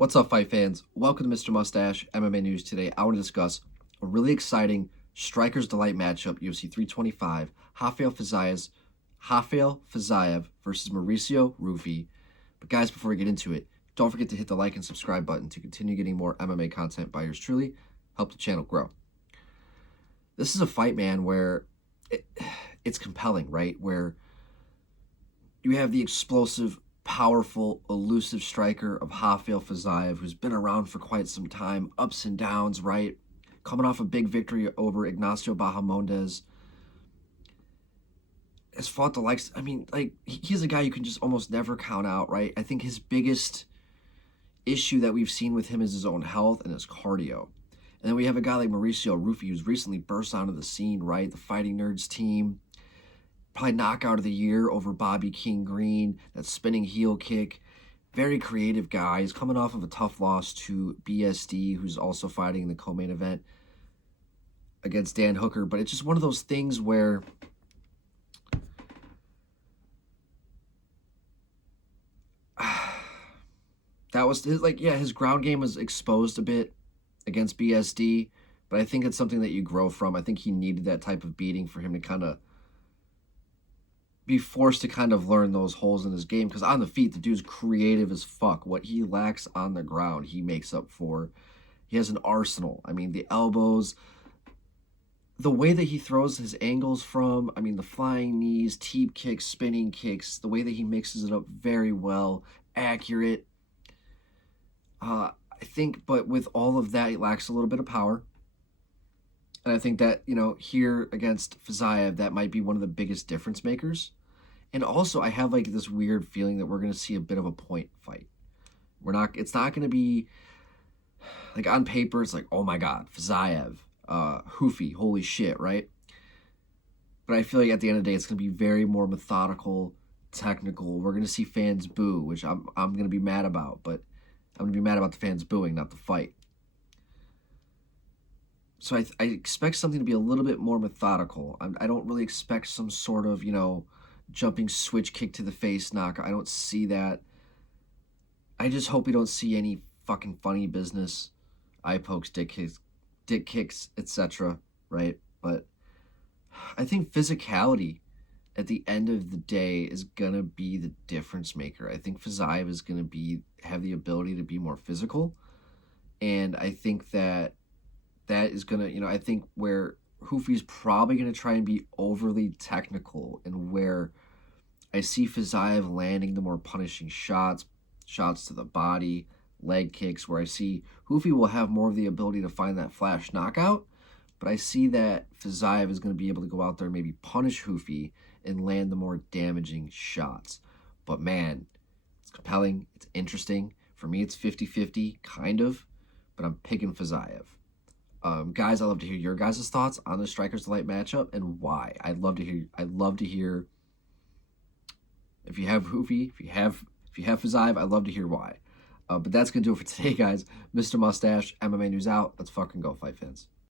What's up, fight fans? Welcome to Mr. Mustache MMA News. Today, I want to discuss a really exciting Strikers Delight matchup, UFC 325, Rafael Fiziev versus Mauricio Ruffy. But guys, before we get into it, don't forget to hit the like and subscribe button to continue getting more MMA content by yours truly. Help the channel grow. This is a fight, man, where it's compelling, right? Where you have the explosive, powerful, elusive striker of Rafael Fiziev, who's been around for quite some time, ups and downs, right? Coming off a big victory over Ignacio Bahamondes. Has fought the likes, he's a guy you can just almost never count out, right? I think his biggest issue that we've seen with him is his own health and his cardio. And then we have a guy like Mauricio Ruffy, who's recently burst onto the scene, right? The Fighting Nerds team. Probably knockout of the year over Bobby King Green, that spinning heel kick. Very creative guy. He's coming off of a tough loss to BSD, who's also fighting in the co-main event against Dan Hooker. But it's just one of those things where that was his ground game was exposed a bit against BSD, but I think it's something that you grow from. I think he needed that type of beating for him to kind of be forced to kind of learn those holes in his game, because on the feet, the dude's creative as fuck. What he lacks on the ground, he makes up for. He has an arsenal. I mean, the elbows, the way that he throws his angles from, the flying knees, teep kicks, spinning kicks, the way that he mixes it up very well, accurate. I think, but with all of that, he lacks a little bit of power. And I think that, here against Fiziev, that might be one of the biggest difference makers. And also, I have this weird feeling that we're going to see a bit of a point fight. It's not going to be, on paper, it's oh my God, Fiziev, Ruffy, holy shit, right? But I feel like at the end of the day, it's going to be very more methodical, technical. We're going to see fans boo, which I'm going to be mad about, but I'm going to be mad about the fans booing, not the fight. So I expect something to be a little bit more methodical. I don't really expect some sort of, jumping switch kick to the face knockout. I don't see that. I just hope we don't see any fucking funny business, eye pokes, dick kicks, etc., right? But I think physicality at the end of the day is going to be the difference maker. I think Fiziev is going to have the ability to be more physical. And I think that is going to, I think where Ruffy's probably going to try and be overly technical, and where I see Fiziev landing the more punishing shots to the body, leg kicks, where I see Ruffy will have more of the ability to find that flash knockout, but I see that Fiziev is going to be able to go out there and maybe punish Ruffy and land the more damaging shots. But man, it's compelling, it's interesting. For me, it's 50-50, kind of, but I'm picking Fiziev. Guys, I'd love to hear your guys' thoughts on the Strikers Delight matchup and why. I'd love to hear if you have Ruffy, if you have Fiziev, I'd love to hear why. But that's gonna do it for today, guys. Mr. Mustache, MMA News out. Let's fucking go, fight fans.